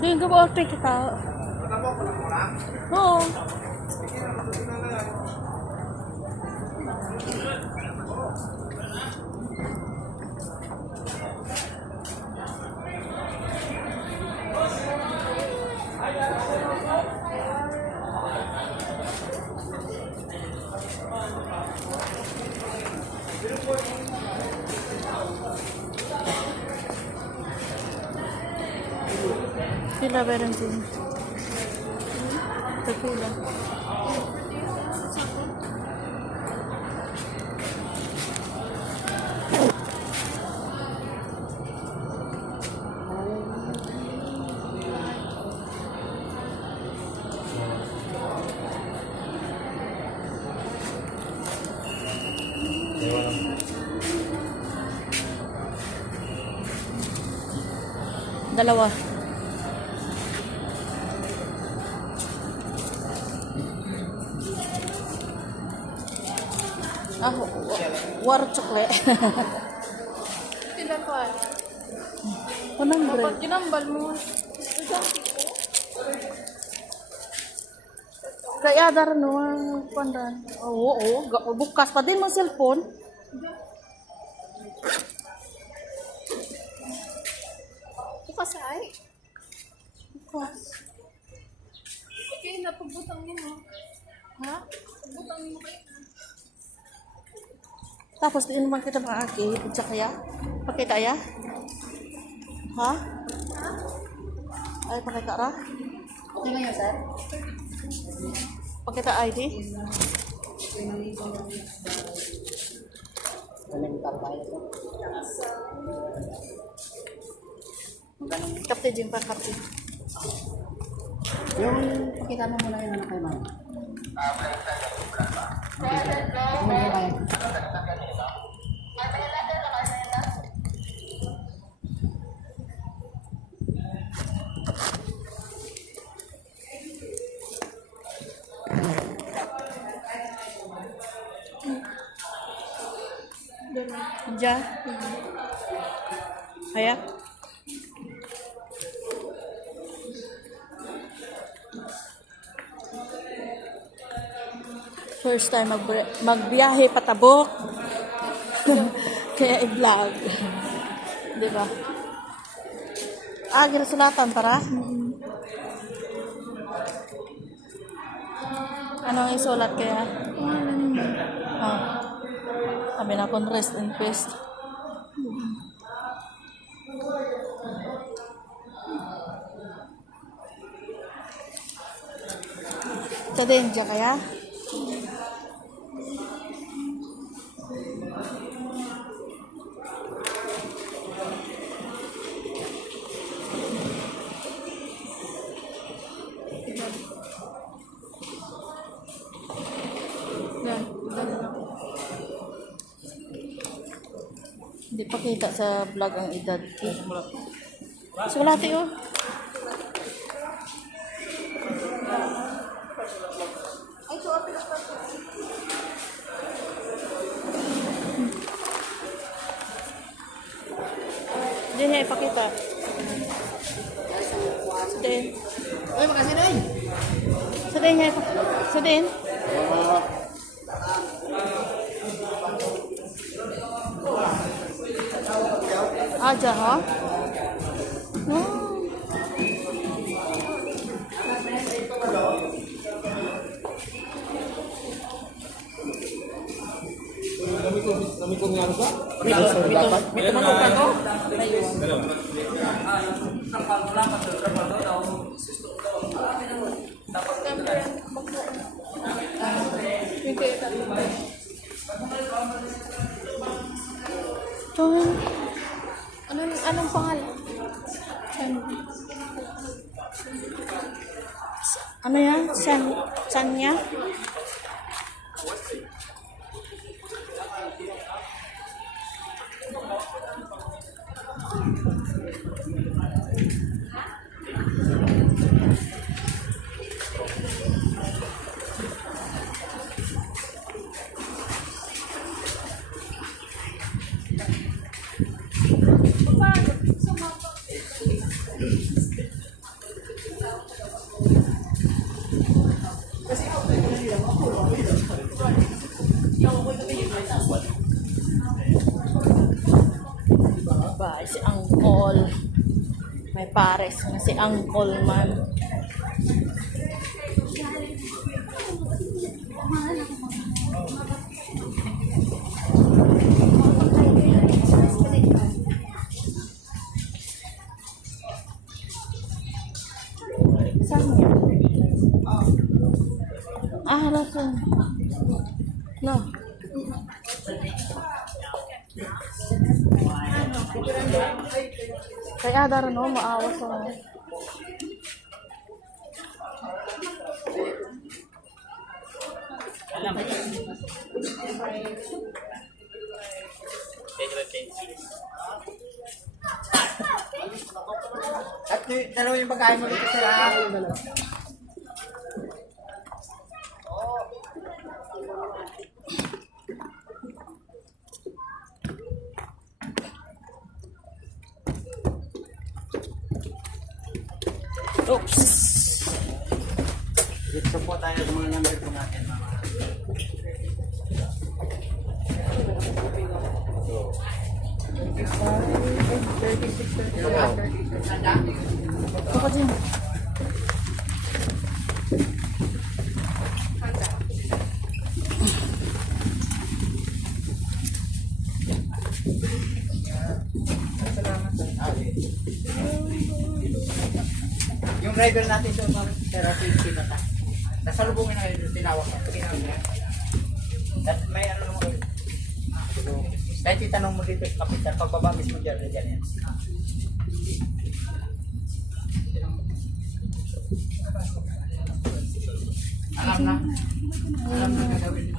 Hindi, gabo-order kita. Oo. Pila ba rin din? Pila. Dalawa. Ah, war chocolate. Pila pa. 100. Kapag ginambal mo. Kaya dar no pandan. Oo, bukas pa din mo cellphone. Bukas ay. Bukas. Okay, napabutang mo. Ha? Pabutang mo kayo. Tapos din naman kita maagi, pizza kaya? Pakita ya? Ha? Ay, pakita ra? Okay na yun, sir? Pakita ID? Kapte din pa, kapte. Yung pakita mo muna yung ano kayo, ma'am. Ja. Aya. First time magbiyahe patabok. Kaya i-vlog. Di ba? Ah, ginasulatan para? Anong isulat kaya? Ah. Sabi na akong rest in peace. Ito din, dyan kaya? Hindi pa kita sa vlog ang edad. Sulati oh. Hindi niya ipakita. Sudin. Ay, makasih din. Sudin niya ipakita. Sudin. Aja ha? Namikong nga ba? May tumanukan ko? Anong pangalan? Ano yan? Sanya? Paano? si Angkol. May pares na si Angkol man. Saan yan? Rason. No. Kaya daro no, maawas ako. At dalawa yung pagkain mo dito sila. Oops. Dito po tayo sa mga number po natin. Baka dyan. Yung driver natin doon, therapy pinata. Nasalubungin na kayo, tinawag niya. At may ano naman ulit. Kahit itanong mo dito sa kapitan, pagbaba mismo dyan yan. Alam na gagawin.